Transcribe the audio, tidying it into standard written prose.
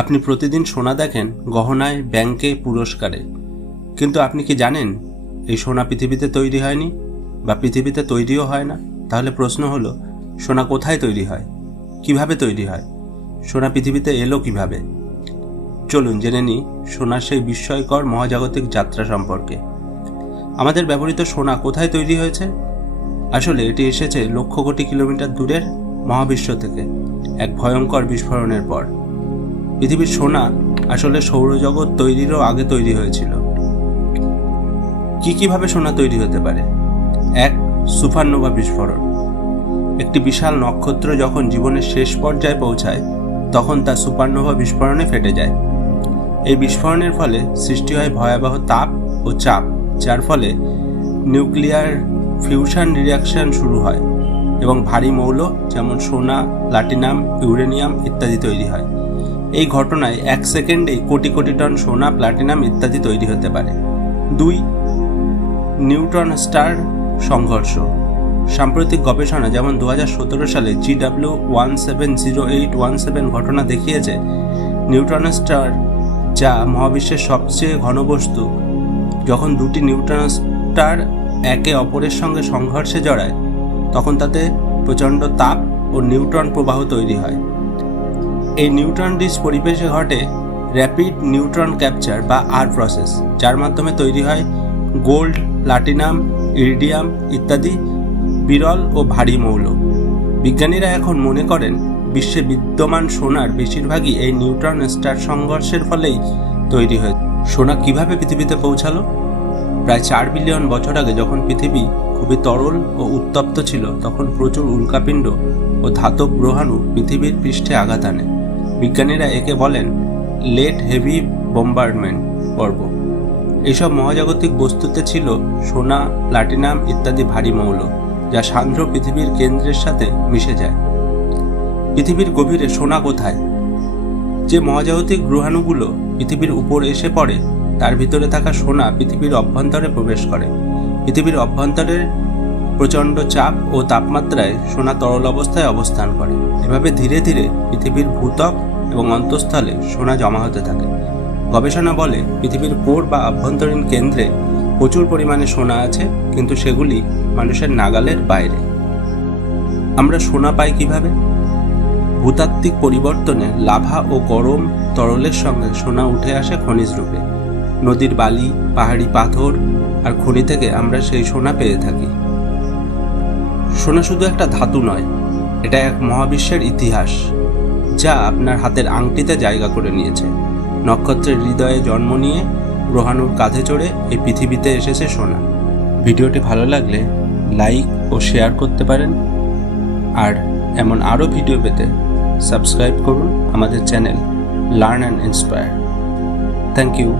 আপনি প্রতিদিন সোনা দেখেন গহনায়, ব্যাংকে, পুরস্কারে, কিন্তু আপনি কি জানেন এই সোনা পৃথিবীতে তৈরি হয়নি বা পৃথিবীতে তৈরিও হয় না? তাহলে প্রশ্ন হলো, সোনা কোথায় তৈরি হয়, কিভাবে তৈরি হয়, সোনা পৃথিবীতে এলো কিভাবে? চলুন জেনে নিই সোনার সেই বিস্ময়কর মহাজাগতিক যাত্রা সম্পর্কে। আমাদের ব্যবহৃত সোনা কোথায় তৈরি হয়েছে? আসলে এটি এসেছে লক্ষ কোটি কিলোমিটার দূরের মহাবিশ্ব থেকে এক ভয়ঙ্কর বিস্ফোরণের পর। পৃথিবীর সোনা আসলে সৌরজগৎ তৈরিরও আগে তৈরি হয়েছিল। কিভাবে সোনা তৈরি হতে পারে? এক, সুপারনোভা বিস্ফোরণ। একটি বিশাল নক্ষত্র যখন জীবনের শেষ পর্যায়ে পৌঁছায় তখন তা সুপারনোভা বিস্ফোরণে ফেটে যায়। এই বিস্ফোরণের ফলে সৃষ্টি হয় ভয়াবহ তাপ ও চাপ, যার ফলে নিউক্লিয়ার ফিউশন রিঅ্যাকশন শুরু হয় এবং ভারী মৌল যেমন সোনা, প্লাটিনাম, ইউরেনিয়াম ইত্যাদি তৈরি হয়। এই ঘটনায় 1 সেকেন্ডেই কোটি কোটি টন সোনা, প্লাটিনাম ইত্যাদি তৈরি হতে পারে। 2, নিউট্রন স্টার সংঘর্ষ। সাম্প্রতিক গবেষণা যেমন 2017 সালে GW170817 ঘটনা দেখিয়েছে, নিউট্রন স্টার, যা মহাবিশ্বের সবচেয়ে ঘন বস্তু, যখন দুটি নিউট্রন স্টার একে অপরের সঙ্গে সংঘর্ষে জড়ায় তখন তাতে প্রচণ্ড তাপ ও নিউট্রন প্রবাহ তৈরি হয়। এই নিউট্রন রিচ পরিবেশে ঘটে র্যাপিড নিউট্রন ক্যাপচার বা আর প্রসেস, যার মাধ্যমে তৈরি হয় গোল্ড, প্লাটিনাম, ইরিডিয়াম ইত্যাদি বিরল ও ভারী মৌল। বিজ্ঞানীরা এখন মনে করেন বিশ্বে বিদ্যমান সোনার বেশিরভাগই এই নিউট্রন স্টার সংঘর্ষের ফলেই তৈরি হয়েছে। সোনা কিভাবে পৃথিবীতে পৌঁছালো? প্রায় 4 বিলিয়ন বছর আগে যখন পৃথিবী খুবই তরল ও উত্তপ্ত ছিল, তখন প্রচুর উল্কাপিণ্ড ও ধাতব গ্রহাণু পৃথিবীর পৃষ্ঠে আঘাত আনে। বিজ্ঞানীরা একে বলেন লেট হেভি বম্বার্ডমেন্ট পর্ব। এইসব মহাজাগতিক বস্তুতে ছিল সোনা, প্লাটিনাম ইত্যাদি ভারী মৌল, যা সান্ধ্র পৃথিবীর কেন্দ্রের সাথে মিশে যায়। পৃথিবীর গভীরে সোনা কোথায়? যে মহাজাগতিক গ্রহাণুগুলো পৃথিবীর উপর এসে পড়ে তার ভিতরে থাকা সোনা পৃথিবীর অভ্যন্তরে প্রবেশ করে। পৃথিবীর অভ্যন্তরের প্রচণ্ড চাপ ও তাপমাত্রায় সোনা তরল অবস্থায় অবস্থান করে। এভাবে ধীরে ধীরে পৃথিবীর ভূত্বক এবং অন্তঃস্থলে সোনা জমা হতে থাকে। গবেষণা বলে পৃথিবীর কোর বা অভ্যন্তরীণ কেন্দ্রে প্রচুর পরিমাণে সোনা আছে, কিন্তু সেগুলি মানুষের নাগালের বাইরে। আমরা সোনা পাই কিভাবে? ভূতাত্ত্বিক পরিবর্তনে লাভা ও গরম তরলের সঙ্গে সোনা উঠে আসে খনিজ রূপে। নদীর বালি, পাহাড়ি পাথর আর খনি থেকে আমরা সেই সোনা পেয়ে থাকি। সোনা শুধু একটা ধাতু নয়, এটা এক মহাবিশ্বের ইতিহাস, যা আপনার হাতের আংটিতে জায়গা করে নিয়েছে। নক্ষত্রের হৃদয়ে জন্ম নিয়ে গ্রহাণুর কাঁধে চড়ে এই পৃথিবীতে এসেছে সোনা। ভিডিওটি ভালো লাগলে লাইক ও শেয়ার করতে পারেন, আর এমন আরও ভিডিও পেতে সাবস্ক্রাইব করুন আমাদের channel learn and inspire. Thank you.